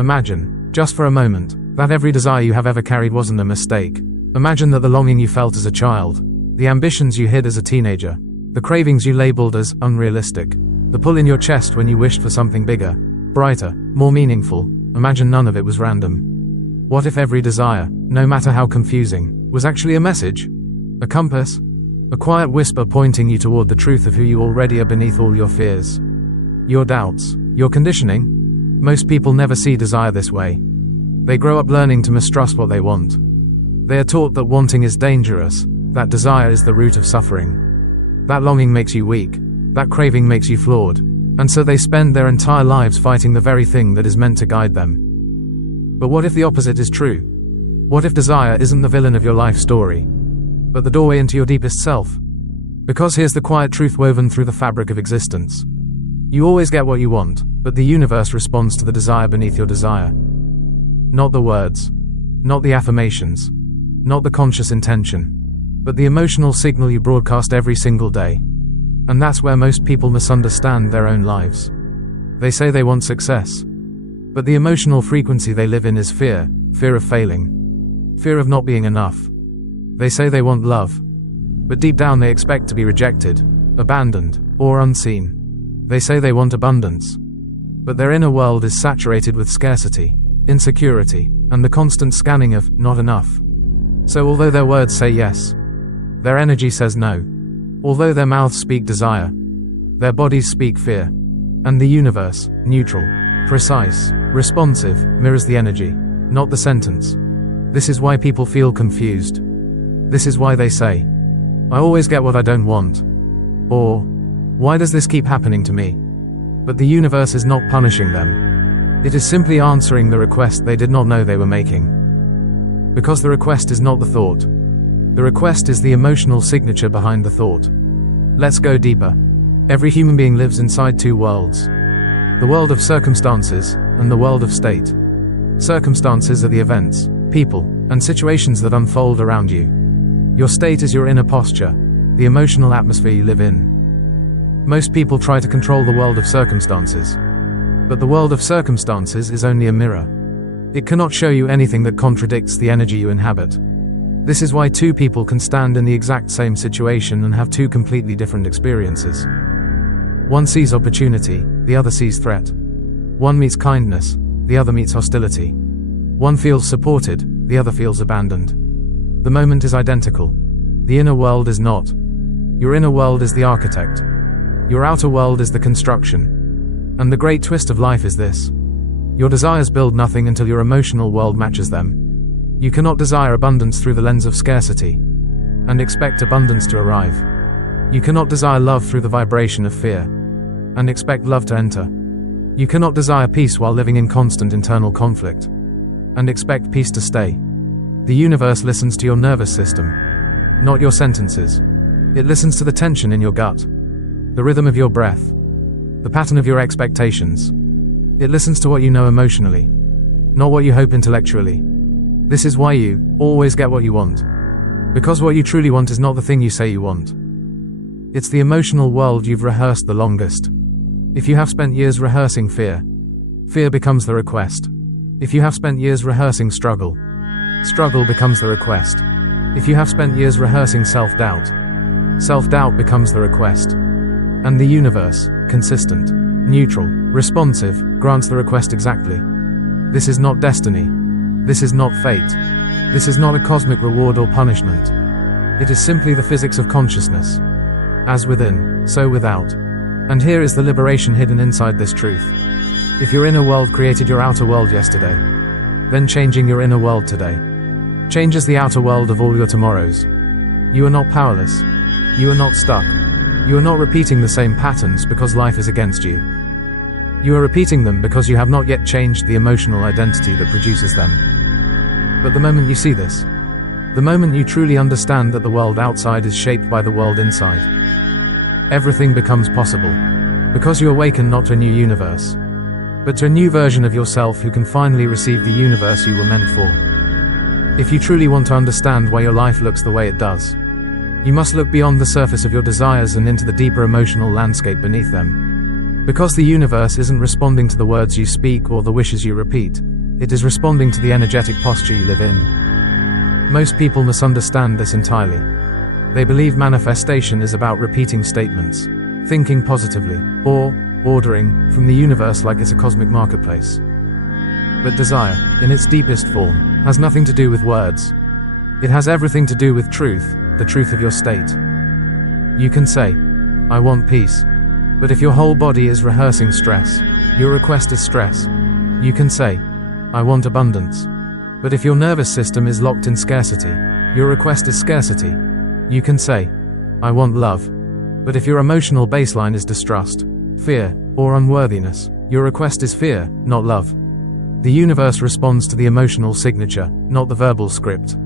Imagine, just for a moment, that every desire you have ever carried wasn't a mistake. Imagine that the longing you felt as a child, the ambitions you hid as a teenager, the cravings you labeled as unrealistic, the pull in your chest when you wished for something bigger, brighter, more meaningful. Imagine none of it was random. What if every desire, no matter how confusing, was actually a message? A compass? A quiet whisper pointing you toward the truth of who you already are beneath all your fears. Your doubts, your conditioning? Most people never see desire this way. They grow up learning to mistrust what they want. They are taught that wanting is dangerous, that desire is the root of suffering. That longing makes you weak, that craving makes you flawed, and so they spend their entire lives fighting the very thing that is meant to guide them. But what if the opposite is true? What if desire isn't the villain of your life story, but the doorway into your deepest self? Because here's the quiet truth woven through the fabric of existence. You always get what you want, but the universe responds to the desire beneath your desire. Not the words, not the affirmations, not the conscious intention, but the emotional signal you broadcast every single day. And that's where most people misunderstand their own lives. They say they want success, but the emotional frequency they live in is fear, fear of failing, fear of not being enough. They say they want love, but deep down they expect to be rejected, abandoned, or unseen. They say they want abundance, but their inner world is saturated with scarcity, insecurity, and the constant scanning of not enough. So although their words say yes, their energy says no. Although their mouths speak desire, their bodies speak fear. And the universe, neutral, precise, responsive, mirrors the energy, not the sentence. This is why people feel confused. This is why they say, I always get what I don't want. Or, why does this keep happening to me? But the universe is not punishing them. It is simply answering the request they did not know they were making. Because the request is not the thought. The request is the emotional signature behind the thought. Let's go deeper. Every human being lives inside two worlds. The world of circumstances, and the world of state. Circumstances are the events, people, and situations that unfold around you. Your state is your inner posture, the emotional atmosphere you live in. Most people try to control the world of circumstances. But the world of circumstances is only a mirror. It cannot show you anything that contradicts the energy you inhabit. This is why two people can stand in the exact same situation and have two completely different experiences. One sees opportunity, the other sees threat. One meets kindness, the other meets hostility. One feels supported, the other feels abandoned. The moment is identical. The inner world is not. Your inner world is the architect. Your outer world is the construction. And the great twist of life is this. Your desires build nothing until your emotional world matches them. You cannot desire abundance through the lens of scarcity and expect abundance to arrive. You cannot desire love through the vibration of fear and expect love to enter. You cannot desire peace while living in constant internal conflict and expect peace to stay. The universe listens to your nervous system, not your sentences. It listens to the tension in your gut, the rhythm of your breath, the pattern of your expectations. It listens to what you know emotionally, not what you hope intellectually. This is why you always get what you want. Because what you truly want is not the thing you say you want. It's the emotional world you've rehearsed the longest. If you have spent years rehearsing fear, fear becomes the request. If you have spent years rehearsing struggle, struggle becomes the request. If you have spent years rehearsing self-doubt, self-doubt becomes the request. And the universe, consistent, neutral, responsive, grants the request exactly. This is not destiny. This is not fate. This is not a cosmic reward or punishment. It is simply the physics of consciousness. As within, so without. And here is the liberation hidden inside this truth. If your inner world created your outer world yesterday, then changing your inner world today changes the outer world of all your tomorrows. You are not powerless. You are not stuck. You are not repeating the same patterns because life is against you. You are repeating them because you have not yet changed the emotional identity that produces them. But the moment you see this, the moment you truly understand that the world outside is shaped by the world inside, everything becomes possible. Because you awaken not to a new universe, but to a new version of yourself who can finally receive the universe you were meant for. If you truly want to understand why your life looks the way it does, you must look beyond the surface of your desires and into the deeper emotional landscape beneath them. Because the universe isn't responding to the words you speak or the wishes you repeat, It is responding to the energetic posture you live in. Most people misunderstand this entirely. They believe manifestation is about repeating statements, thinking positively, or ordering from the universe like it's a cosmic marketplace. But desire, in its deepest form, has nothing to do with words. It has everything to do with truth, the truth of your state. You can say, I want peace. But if your whole body is rehearsing stress, your request is stress. You can say, I want abundance. But if your nervous system is locked in scarcity, your request is scarcity. You can say, I want love. But if your emotional baseline is distrust, fear, or unworthiness, your request is fear, not love. The universe responds to the emotional signature, not the verbal script.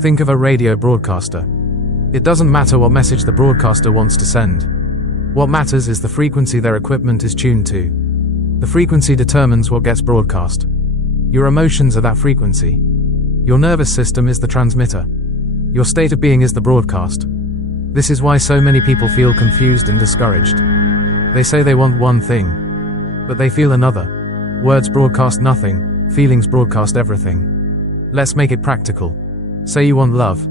Think of a radio broadcaster. It doesn't matter what message the broadcaster wants to send. What matters is the frequency their equipment is tuned to. The frequency determines what gets broadcast. Your emotions are that frequency. Your nervous system is the transmitter. Your state of being is the broadcast. This is why so many people feel confused and discouraged. They say they want one thing, but they feel another. Words broadcast nothing, feelings broadcast everything. Let's make it practical. Say you want love.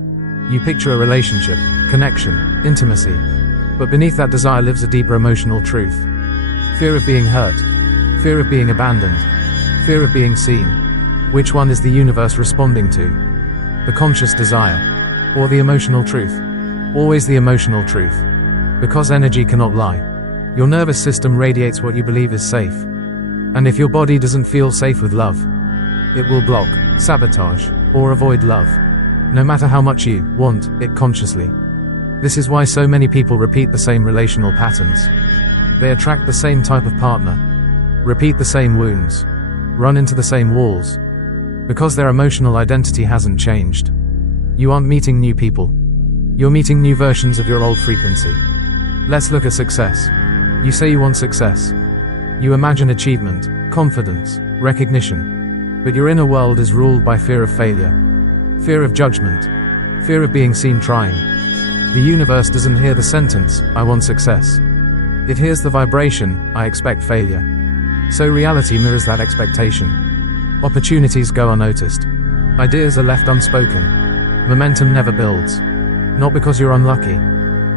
You picture a relationship, connection, intimacy. But beneath that desire lives a deeper emotional truth. Fear of being hurt. Fear of being abandoned. Fear of being seen. Which one is the universe responding to? The conscious desire, or the emotional truth? Always the emotional truth. Because energy cannot lie. Your nervous system radiates what you believe is safe. And if your body doesn't feel safe with love, it will block, sabotage, or avoid love. No matter how much you want it consciously. This is why so many people repeat the same relational patterns. They attract the same type of partner, repeat the same wounds, run into the same walls. Because their emotional identity hasn't changed. You aren't meeting new people. You're meeting new versions of your old frequency. Let's look at success. You say you want success. You imagine achievement, confidence, recognition. But your inner world is ruled by fear of failure, fear of judgment, fear of being seen trying. The universe doesn't hear the sentence, I want success. It hears the vibration, I expect failure. So reality mirrors that expectation. Opportunities go unnoticed. Ideas are left unspoken. Momentum never builds. Not because you're unlucky,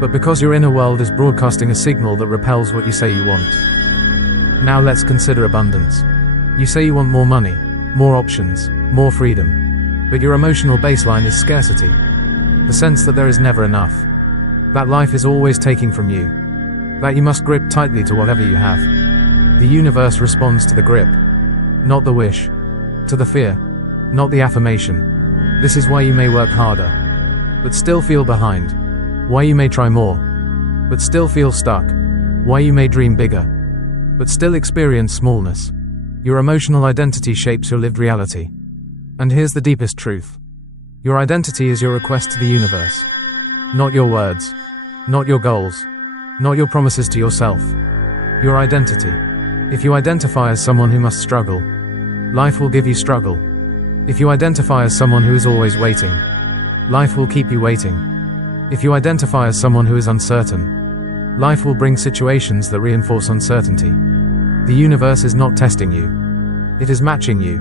but because your inner world is broadcasting a signal that repels what you say you want. Now let's consider abundance. You say you want more money, more options, more freedom. But your emotional baseline is scarcity. The sense that there is never enough. That life is always taking from you. That you must grip tightly to whatever you have. The universe responds to the grip, not the wish. To the fear, not the affirmation. This is why you may work harder, but still feel behind. Why you may try more, but still feel stuck. Why you may dream bigger, but still experience smallness. Your emotional identity shapes your lived reality. And here's the deepest truth. Your identity is your request to the universe. Not your words. Not your goals. Not your promises to yourself. Your identity. If you identify as someone who must struggle, life will give you struggle. If you identify as someone who is always waiting, life will keep you waiting. If you identify as someone who is uncertain, life will bring situations that reinforce uncertainty. The universe is not testing you. It is matching you.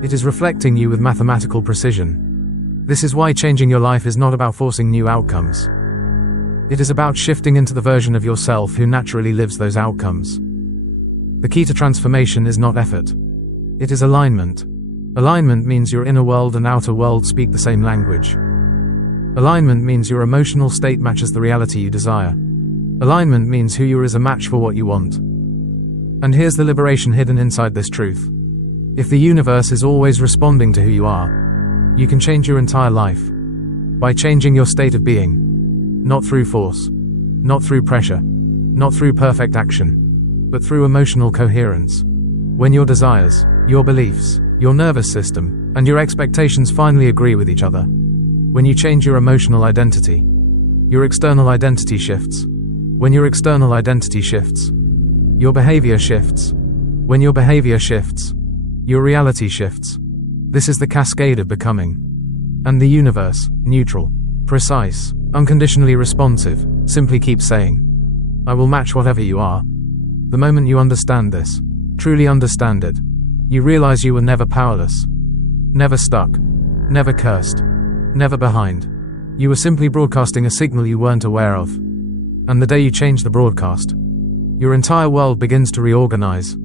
It is reflecting you with mathematical precision. This is why changing your life is not about forcing new outcomes. It is about shifting into the version of yourself who naturally lives those outcomes. The key to transformation is not effort. It is alignment. Alignment means your inner world and outer world speak the same language. Alignment means your emotional state matches the reality you desire. Alignment means who you are is a match for what you want. And here's the liberation hidden inside this truth. If the universe is always responding to who you are, you can change your entire life. By changing your state of being. Not through force. Not through pressure. Not through perfect action. But through emotional coherence. When your desires, your beliefs, your nervous system, and your expectations finally agree with each other. When you change your emotional identity, your external identity shifts. When your external identity shifts, your behavior shifts. When your behavior shifts, your reality shifts. This is the cascade of becoming. And the universe, neutral, precise, unconditionally responsive, simply keeps saying, I will match whatever you are. The moment you understand this, truly understand it, You realize you were never powerless. Never stuck. Never cursed. Never behind. You were simply broadcasting a signal you weren't aware of. And the day you change the broadcast, your entire world begins to reorganize.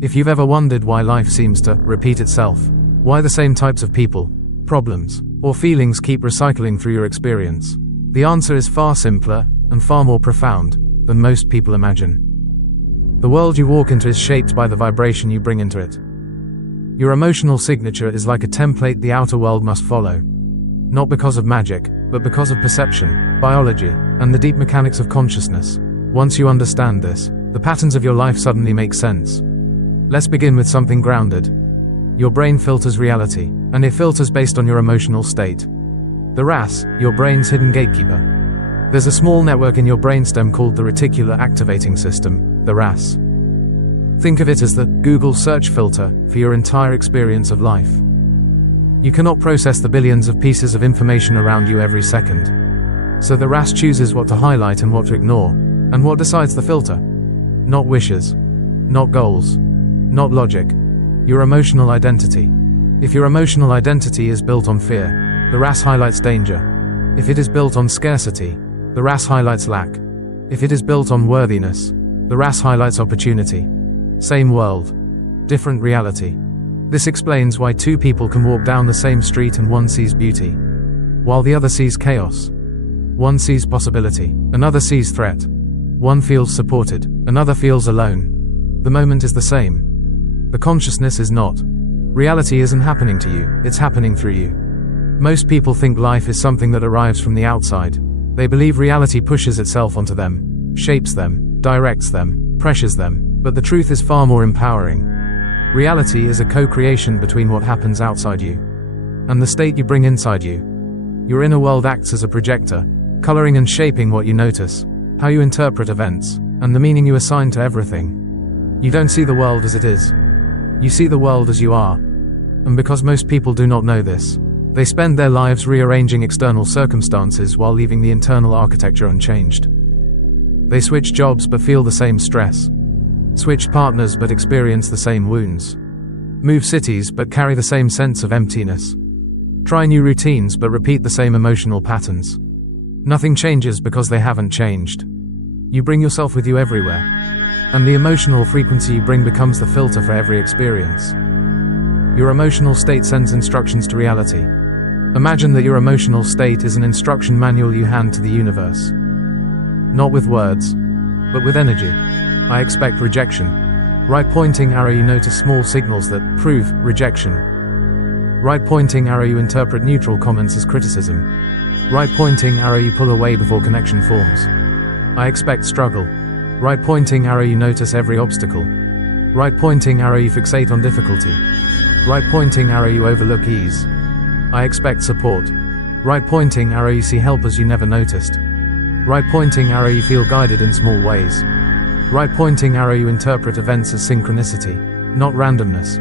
If you've ever wondered why life seems to repeat itself, why the same types of people, problems, or feelings keep recycling through your experience, the answer is far simpler and far more profound than most people imagine. The world you walk into is shaped by the vibration you bring into it. Your emotional signature is like a template the outer world must follow. Not because of magic, but because of perception, biology, and the deep mechanics of consciousness. Once you understand this, the patterns of your life suddenly make sense. Let's begin with something grounded. Your brain filters reality, and it filters based on your emotional state. The RAS, your brain's hidden gatekeeper. There's a small network in your brainstem called the reticular activating system, the RAS. Think of it as the Google search filter for your entire experience of life. You cannot process the billions of pieces of information around you every second. So the RAS chooses what to highlight and what to ignore, and what decides the filter? Not wishes, not goals, not logic. Your emotional identity. If your emotional identity is built on fear, the RAS highlights danger. If it is built on scarcity, the RAS highlights lack. If it is built on worthiness, the RAS highlights opportunity. Same world, different reality. This explains why two people can walk down the same street and one sees beauty, while the other sees chaos. One sees possibility, another sees threat. One feels supported, another feels alone. The moment is the same. The consciousness is not. Reality isn't happening to you, it's happening through you. Most people think life is something that arrives from the outside. They believe reality pushes itself onto them, shapes them, directs them, pressures them, but the truth is far more empowering. Reality is a co-creation between what happens outside you and the state you bring inside you. Your inner world acts as a projector, coloring and shaping what you notice, how you interpret events, and the meaning you assign to everything. You don't see the world as it is. You see the world as you are. And because most people do not know this, they spend their lives rearranging external circumstances while leaving the internal architecture unchanged. They switch jobs but feel the same stress. Switch partners but experience the same wounds. Move cities but carry the same sense of emptiness. Try new routines but repeat the same emotional patterns. Nothing changes because they haven't changed. You bring yourself with you everywhere. And the emotional frequency you bring becomes the filter for every experience. Your emotional state sends instructions to reality. Imagine that your emotional state is an instruction manual you hand to the universe. Not with words, but with energy. I expect rejection. Right pointing arrow, you notice small signals that prove rejection. Right pointing arrow, you interpret neutral comments as criticism. Right pointing arrow, you pull away before connection forms. I expect struggle. Right pointing arrow, you notice every obstacle. Right pointing arrow, you fixate on difficulty. Right pointing arrow, you overlook ease. I expect support. Right pointing arrow, you see helpers you never noticed. Right pointing arrow, you feel guided in small ways. Right pointing arrow, you interpret events as synchronicity, not randomness.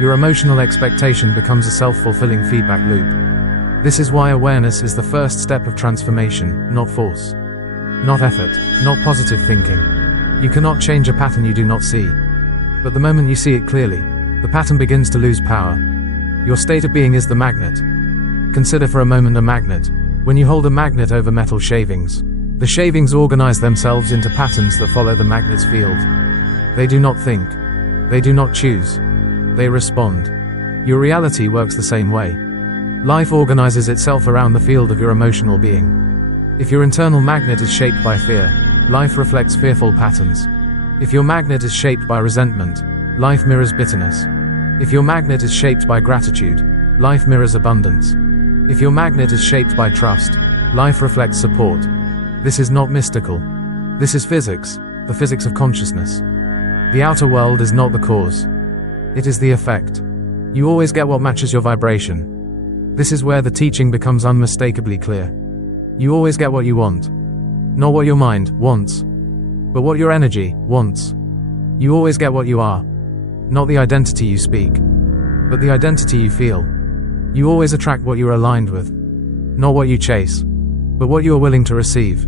Your emotional expectation becomes a self-fulfilling feedback loop. This is why awareness is the first step of transformation, not force. Not effort, not positive thinking. You cannot change a pattern you do not see. But the moment you see it clearly, the pattern begins to lose power. Your state of being is the magnet. Consider for a moment a magnet. When you hold a magnet over metal shavings, the shavings organize themselves into patterns that follow the magnet's field. They do not think. They do not choose. They respond. Your reality works the same way. Life organizes itself around the field of your emotional being. If your internal magnet is shaped by fear, life reflects fearful patterns. If your magnet is shaped by resentment, life mirrors bitterness. If your magnet is shaped by gratitude, life mirrors abundance. If your magnet is shaped by trust, life reflects support. This is not mystical. This is physics, the physics of consciousness. The outer world is not the cause. It is the effect. You always get what matches your vibration. This is where the teaching becomes unmistakably clear. You always get what you want. Not what your mind wants, but what your energy wants. You always get what you are. Not the identity you speak, but the identity you feel. You always attract what you are aligned with. Not what you chase, but what you are willing to receive.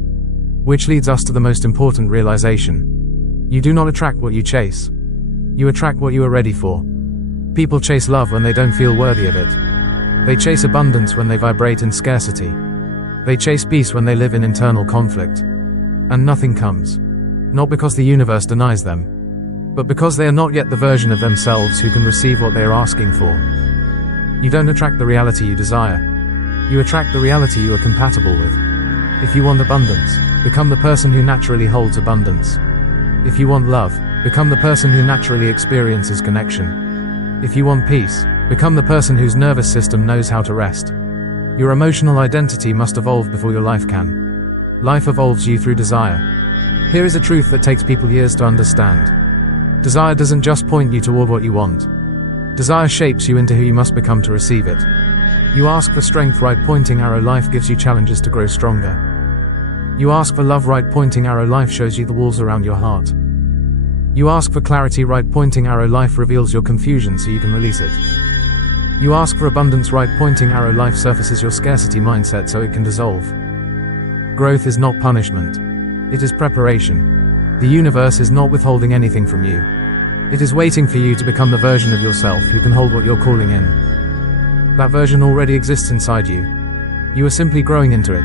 Which leads us to the most important realization. You do not attract what you chase. You attract what you are ready for. People chase love when they don't feel worthy of it. They chase abundance when they vibrate in scarcity. They chase peace when they live in internal conflict. And nothing comes. Not because the universe denies them, but because they are not yet the version of themselves who can receive what they are asking for. You don't attract the reality you desire. You attract the reality you are compatible with. If you want abundance, become the person who naturally holds abundance. If you want love, become the person who naturally experiences connection. If you want peace, become the person whose nervous system knows how to rest. Your emotional identity must evolve before your life can. Life evolves you through desire. Here is a truth that takes people years to understand. Desire doesn't just point you toward what you want. Desire shapes you into who you must become to receive it. You ask for strength, right pointing arrow, life gives you challenges to grow stronger. You ask for love, right pointing arrow, life shows you the walls around your heart. You ask for clarity, right pointing arrow, life reveals your confusion so you can release it. You ask for abundance, right pointing arrow, life surfaces your scarcity mindset so it can dissolve. Growth is not punishment. It is preparation. The universe is not withholding anything from you. It is waiting for you to become the version of yourself who can hold what you're calling in. That version already exists inside you. You are simply growing into it.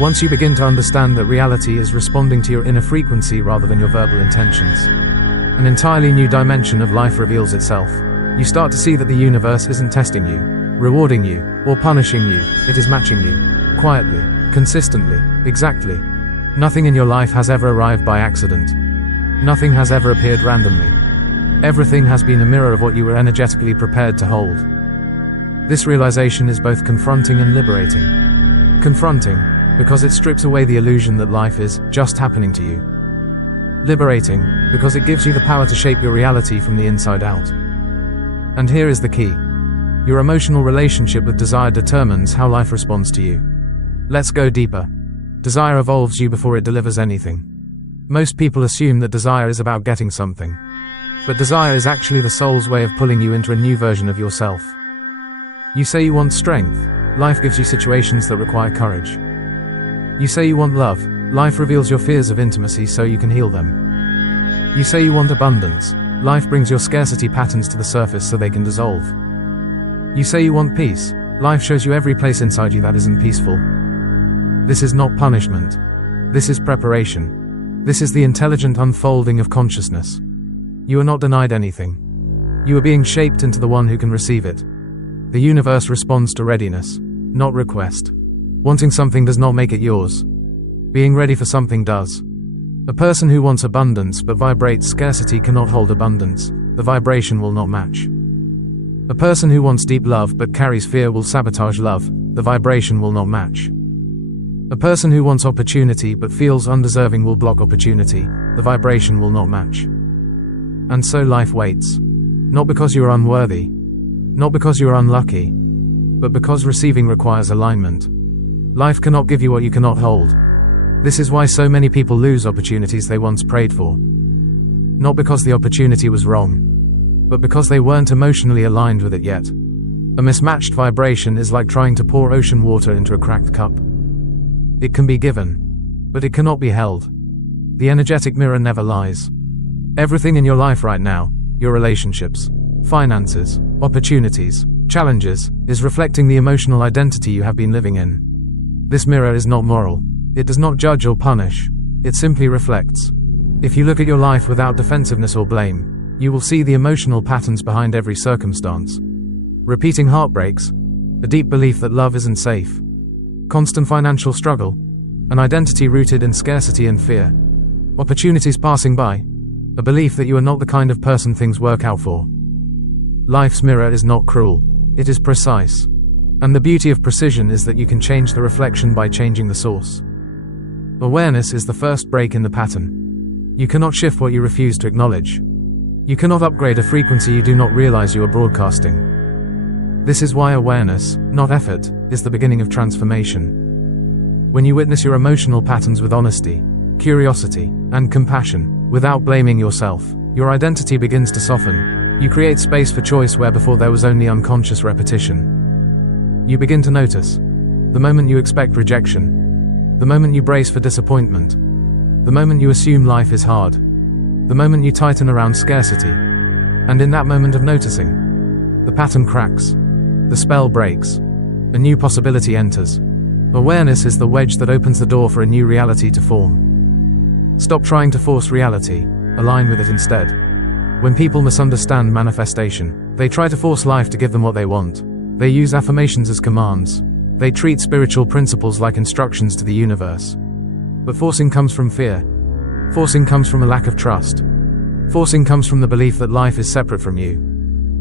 Once you begin to understand that reality is responding to your inner frequency rather than your verbal intentions, an entirely new dimension of life reveals itself. You start to see that the universe isn't testing you, rewarding you, or punishing you. It is matching you. Quietly, consistently, exactly. Nothing in your life has ever arrived by accident. Nothing has ever appeared randomly. Everything has been a mirror of what you were energetically prepared to hold. This realization is both confronting and liberating. Confronting, because it strips away the illusion that life is just happening to you. Liberating, because it gives you the power to shape your reality from the inside out. And here is the key. Your emotional relationship with desire determines how life responds to you. Let's go deeper. Desire evolves you before it delivers anything. Most people assume that desire is about getting something. But desire is actually the soul's way of pulling you into a new version of yourself. You say you want strength, life gives you situations that require courage. You say you want love, life reveals your fears of intimacy so you can heal them. You say you want abundance, life brings your scarcity patterns to the surface so they can dissolve. You say you want peace, life shows you every place inside you that isn't peaceful. This is not punishment. This is preparation. This is the intelligent unfolding of consciousness. You are not denied anything. You are being shaped into the one who can receive it. The universe responds to readiness, not request. Wanting something does not make it yours. Being ready for something does. A person who wants abundance but vibrates scarcity cannot hold abundance. The vibration will not match. A person who wants deep love but carries fear will sabotage love. The vibration will not match. A person who wants opportunity but feels undeserving will block opportunity. The vibration will not match. And so life waits. Not because you are unworthy. Not because you are unlucky. But because receiving requires alignment. Life cannot give you what you cannot hold. This is why so many people lose opportunities they once prayed for. Not because the opportunity was wrong, but because they weren't emotionally aligned with it yet. A mismatched vibration is like trying to pour ocean water into a cracked cup. It can be given, but it cannot be held. The energetic mirror never lies. Everything in your life right now, your relationships, finances, opportunities, challenges, is reflecting the emotional identity you have been living in. This mirror is not moral. It does not judge or punish. It simply reflects. If you look at your life without defensiveness or blame, you will see the emotional patterns behind every circumstance. Repeating heartbreaks, a deep belief that love isn't safe, constant financial struggle, an identity rooted in scarcity and fear, opportunities passing by, a belief that you are not the kind of person things work out for. Life's mirror is not cruel. It is precise. And the beauty of precision is that you can change the reflection by changing the source. Awareness is the first break in the pattern. You cannot shift what you refuse to acknowledge. You cannot upgrade a frequency you do not realize you are broadcasting. This is why awareness, not effort, is the beginning of transformation. When you witness your emotional patterns with honesty, curiosity, and compassion, without blaming yourself, your identity begins to soften. You create space for choice where before there was only unconscious repetition. You begin to notice the moment you expect rejection, the moment you brace for disappointment, the moment you assume life is hard, the moment you tighten around scarcity. And in that moment of noticing, The pattern cracks. The spell breaks. A new possibility enters. Awareness is the wedge that opens the door for a new reality to form. Stop trying to force reality, align with it instead. When people misunderstand manifestation, they try to force life to give them what they want. They use affirmations as commands. They treat spiritual principles like instructions to the universe. But forcing comes from fear. Forcing comes from a lack of trust. Forcing comes from the belief that life is separate from you.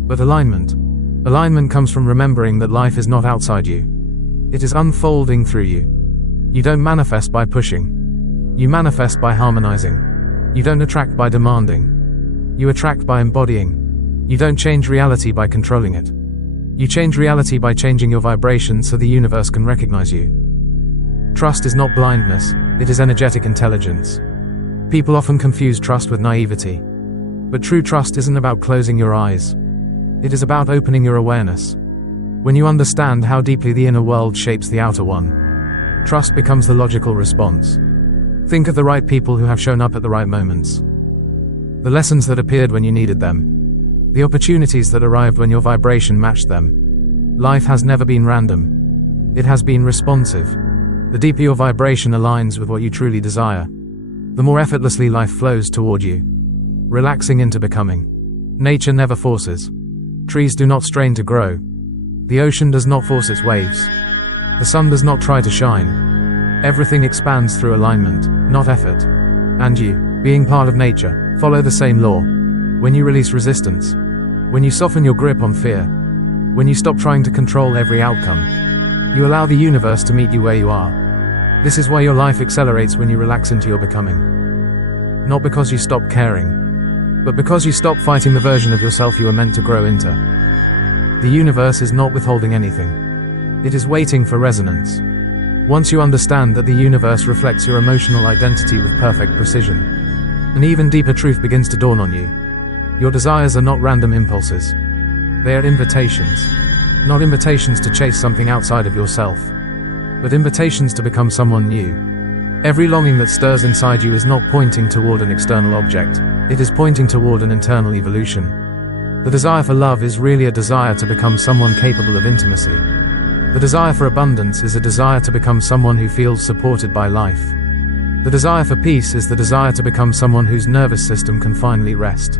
But alignment comes from remembering that life is not outside you. It is unfolding through you. You don't manifest by pushing. You manifest by harmonizing. You don't attract by demanding. You attract by embodying. You don't change reality by controlling it. You change reality by changing your vibration so the universe can recognize you. Trust is not blindness, it is energetic intelligence. People often confuse trust with naivety. But true trust isn't about closing your eyes. It is about opening your awareness. When you understand how deeply the inner world shapes the outer one, trust becomes the logical response. Think of the right people who have shown up at the right moments. The lessons that appeared when you needed them. The opportunities that arrived when your vibration matched them. Life has never been random. It has been responsive. The deeper your vibration aligns with what you truly desire, the more effortlessly life flows toward you, relaxing into becoming. Nature never forces. Trees do not strain to grow. The ocean does not force its waves. The sun does not try to shine. Everything expands through alignment, not effort. And you, being part of nature, follow the same law. When you release resistance, when you soften your grip on fear, when you stop trying to control every outcome, you allow the universe to meet you where you are. This is why your life accelerates when you relax into your becoming. Not because you stop caring, but because you stop fighting the version of yourself you were meant to grow into. The universe is not withholding anything. It is waiting for resonance. Once you understand that the universe reflects your emotional identity with perfect precision, an even deeper truth begins to dawn on you. Your desires are not random impulses. They are invitations. Not invitations to chase something outside of yourself, but invitations to become someone new. Every longing that stirs inside you is not pointing toward an external object. It is pointing toward an internal evolution. The desire for love is really a desire to become someone capable of intimacy. The desire for abundance is a desire to become someone who feels supported by life. The desire for peace is the desire to become someone whose nervous system can finally rest.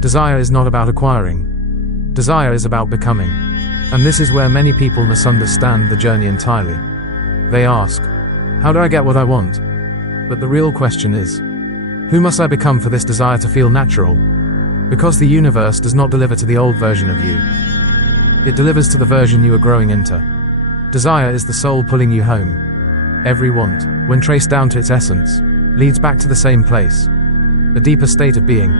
Desire is not about acquiring. Desire is about becoming. And this is where many people misunderstand the journey entirely. They ask, how do I get what I want? But the real question is, who must I become for this desire to feel natural? Because the universe does not deliver to the old version of you. It delivers to the version you are growing into. Desire is the soul pulling you home. Every want, when traced down to its essence, leads back to the same place. A deeper state of being.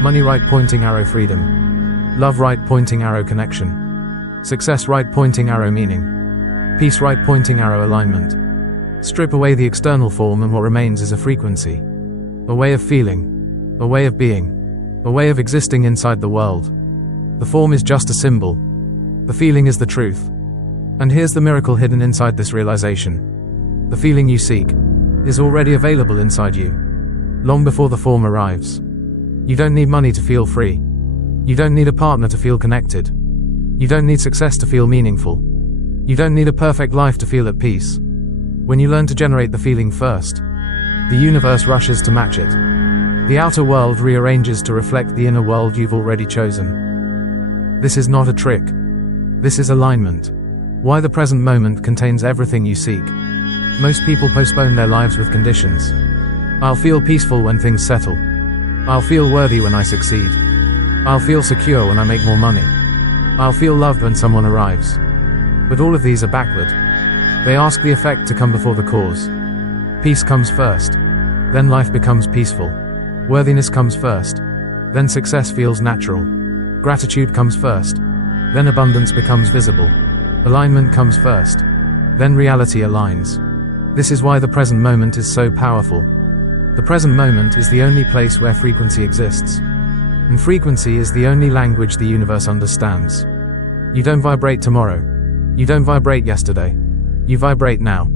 Money right pointing arrow freedom. Love right pointing arrow connection. Success right pointing arrow meaning. Peace right pointing arrow alignment. Strip away the external form and what remains is a frequency. A way of feeling. A way of being. A way of existing inside the world. The form is just a symbol. The feeling is the truth. And here's the miracle hidden inside this realization. The feeling you seek is already available inside you, long before the form arrives. You don't need money to feel free. You don't need a partner to feel connected. You don't need success to feel meaningful. You don't need a perfect life to feel at peace. When you learn to generate the feeling first, the universe rushes to match it. The outer world rearranges to reflect the inner world you've already chosen. This is not a trick. This is alignment. Why the present moment contains everything you seek. Most people postpone their lives with conditions. I'll feel peaceful when things settle. I'll feel worthy when I succeed. I'll feel secure when I make more money. I'll feel loved when someone arrives. But all of these are backward. They ask the effect to come before the cause. Peace comes first. Then life becomes peaceful. Worthiness comes first. Then success feels natural. Gratitude comes first. Then abundance becomes visible. Alignment comes first. Then reality aligns. This is why the present moment is so powerful. The present moment is the only place where frequency exists. And frequency is the only language the universe understands. You don't vibrate tomorrow. You don't vibrate yesterday. You vibrate now.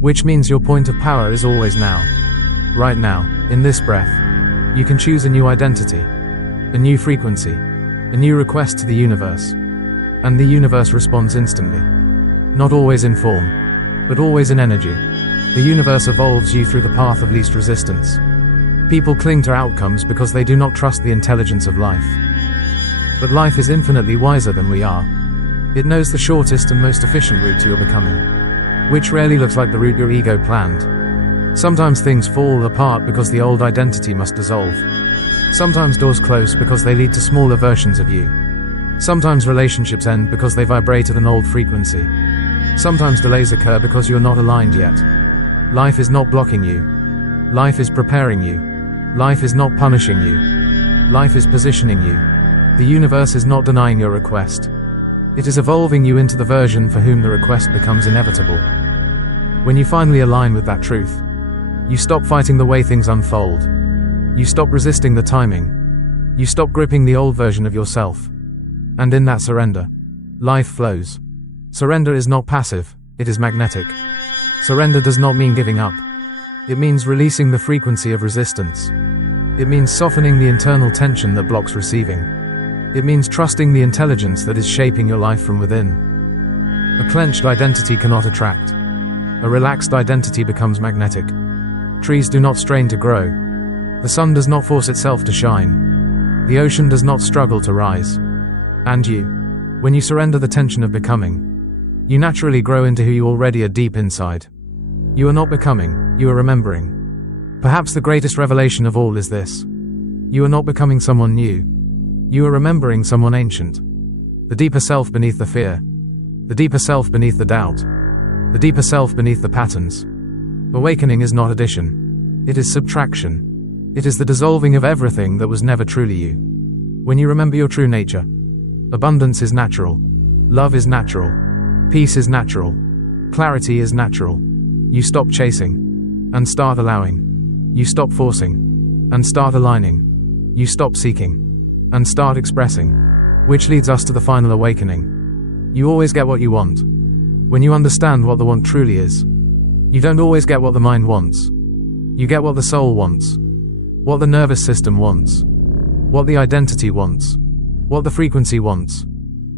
Which means your point of power is always now. Right now, in this breath. You can choose a new identity. A new frequency. a new request to the universe. And the universe responds instantly. Not always in form, but always in energy. The universe evolves you through the path of least resistance. People cling to outcomes because they do not trust the intelligence of life. But life is infinitely wiser than we are. It knows the shortest and most efficient route to your becoming, which rarely looks like the route your ego planned. Sometimes things fall apart because the old identity must dissolve. Sometimes doors close because they lead to smaller versions of you. Sometimes relationships end because they vibrate at an old frequency. Sometimes delays occur because you're not aligned yet. Life is not blocking you. Life is preparing you. Life is not punishing you. Life is positioning you. The universe is not denying your request. It is evolving you into the version for whom the request becomes inevitable. When you finally align with that truth, you stop fighting the way things unfold. You stop resisting the timing. You stop gripping the old version of yourself. And in that surrender, life flows. Surrender is not passive, it is magnetic. Surrender does not mean giving up. It means releasing the frequency of resistance. It means softening the internal tension that blocks receiving. It means trusting the intelligence that is shaping your life from within. A clenched identity cannot attract. A relaxed identity becomes magnetic. Trees do not strain to grow. The sun does not force itself to shine. The ocean does not struggle to rise. And you, when you surrender the tension of becoming, you naturally grow into who you already are deep inside. You are not becoming, you are remembering. Perhaps the greatest revelation of all is this. You are not becoming someone new. You are remembering someone ancient. The deeper self beneath the fear. The deeper self beneath the doubt. The deeper self beneath the patterns. Awakening is not addition. It is subtraction. It is the dissolving of everything that was never truly you. When you remember your true nature, abundance is natural. Love is natural. Peace is natural. Clarity is natural. You stop chasing and start allowing. You stop forcing and start aligning. You stop seeking and start expressing. Which leads us to the final awakening. You always get what you want. When you understand what the want truly is, you don't always get what the mind wants. You get what the soul wants. What the nervous system wants. What the identity wants. What the frequency wants.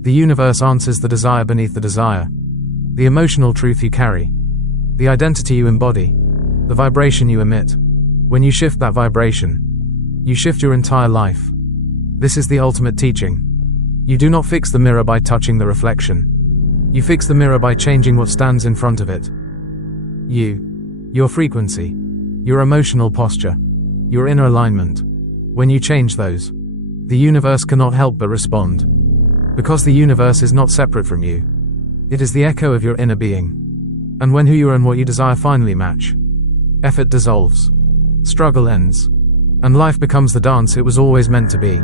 The universe answers the desire beneath the desire. The emotional truth you carry. The identity you embody. The vibration you emit. When you shift that vibration, you shift your entire life. This is the ultimate teaching. You do not fix the mirror by touching the reflection. You fix the mirror by changing what stands in front of it. You, your frequency, your emotional posture, your inner alignment. When you change those, the universe cannot help but respond. Because the universe is not separate from you. It is the echo of your inner being. And when who you are and what you desire finally match, effort dissolves, struggle ends, and life becomes the dance it was always meant to be.